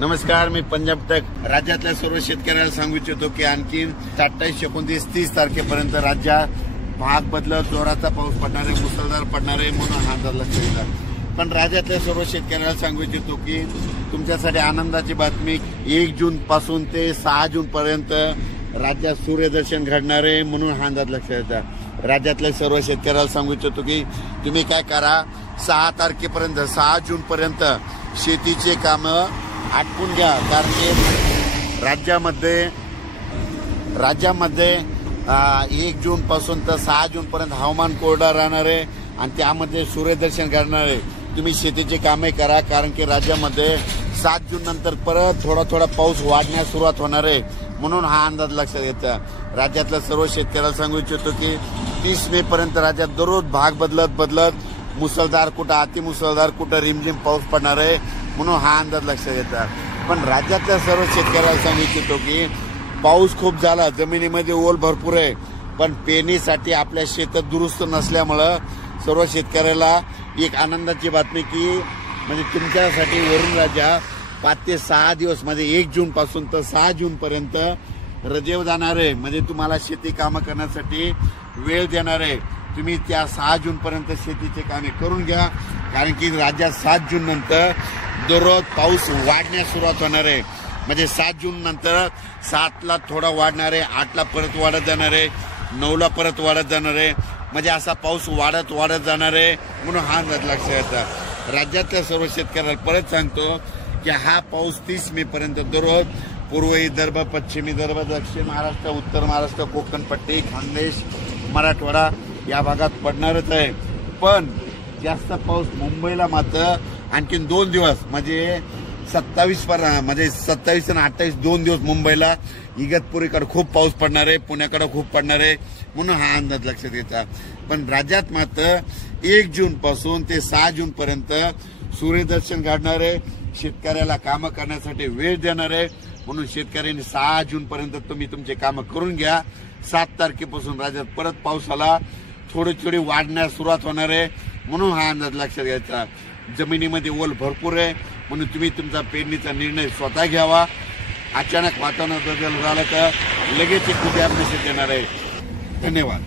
नमस्कार, मी पंजाब तक राज्यातल्या सर्व शेतकऱ्यांना सांगू इच्छितो की आणखी 28, 29, 30 तारखेपर्यंत राज्यात भाग बदलत जोराचा पाऊस पडणार आहे, मुसळधार पडणार आहे म्हणून हा अंदाज लक्षात येतात। पण राज्यातल्या सर्व शेतकऱ्यांना सांगू इच्छितो की तुमच्यासाठी आनंदाची बातमी 1 जून पासून ते 6 जून पर्यंत राज्यात सूर्यदर्शन घडणार आहे म्हणून हा अंदाज लक्षात येतात। राज्यातल्या सर्व शेतकऱ्याला सांगू इच्छितो की तुम्ही काय करा, 6 तारखेपर्यंत 6 जून पर्यंत शेतीचे कामं आटपून घ्या, कारण की राज्यामध्ये 1 जून पासून तर 6 जून पर्यंत हवामान कोरडा राहणार आहे आणि त्यामध्ये सूर्यदर्शन घडणार आहे। तुम्ही शेतीचे कामे करा, कारण की राज्यामध्ये 7 जून नंतर परत थोडा पाऊस वाढण्यास सुरुवात होणार आहे म्हणून हा अंदाज लक्षात येतो। राज्यातल्या सर्व शेतकऱ्याला सांगू इच्छितो की 30 मे पर्यंत राज्यात दररोज भाग बदलत मुसळधार, कुठं अतिमुसळधार, कुठं रिमझिम पाऊस पडणार आहे म्हणून हा अंदाज लक्षात येतात। पण राज्यातल्या सर्व शेतकऱ्याला सांगू इच्छितो की पाऊस खूप झाला, जमिनीमध्ये ओल भरपूर आहे, पण पेरणीसाठी आपल्या शेतात दुरुस्त नसल्यामुळं सर्व शेतकऱ्याला एक आनंदाची बातमी की म्हणजे तुमच्यासाठी वरून राज्या 5 ते 6 दिवस म्हणजे 1 जून पासून तर 6 जून पर्यंत रजेवर जाणार आहे, म्हणजे तुम्हाला शेती कामं करण्यासाठी वेळ देणार आहे। तुम्ही त्या 6 जून पर्यंत शेतीचे कामे करून घ्या, कारण की राज्यात 7 जून नंतर दररोज पाऊस वाढण्यास सुरुवात होणार आहे। म्हणजे 7 जून नंतर 7ला थोडा वाढणार आहे, 8ला परत वाढत जाणार आहे, 9ला परत वाढत जाणार आहे, म्हणजे असा पाऊस वाढत जाणार आहे म्हणून हा अंदाज लक्षात येतात। राज्यातल्या सर्व शेतकऱ्यांना परत सांगतो की हा पाऊस 30 मे पर्यंत दररोज पूर्व विदर्भ, पश्चिम विदर्भ, दक्षिण महाराष्ट्र, उत्तर महाराष्ट्र, कोकण पट्टी, खानदेश, मराठवाडा या भागात पडणारच आहे। पण जास्त पाऊस मुंबईला मात्र आणखीन 2 दिवस म्हणजे 27 आणि 28 2 दिवस मुंबईला, इगतपुरीकडे खूप पाऊस पडणार आहे, पुण्याकडे खूप पडणार आहे म्हणून हा अंदाज लक्षात येतात। पण राज्यात मात्र 1 जून पासून ते 6 जून पर्यंत सूर्यदर्शन घडणार आहे, शेतकऱ्याला कामं करण्यासाठी वेळ देणार आहे म्हणून शेतकऱ्यांनी 6 जून पर्यंत तुम्ही तुमचे कामं करून घ्या। 7 तारखेपासून राज्यात परत पावसाला थोडी वाढण्यास सुरुवात होणार आहे म्हणून हा अंदाज लक्षात घ्यायचा। जमिनीमध्ये ओल भरपूर आहे म्हणून तुम्ही तुमचा पेरणीचा निर्णय स्वतः घ्यावा। अचानक वातावरणात बदल झाला तर लगेच एक उद्या मेसेज येणार आहे। धन्यवाद।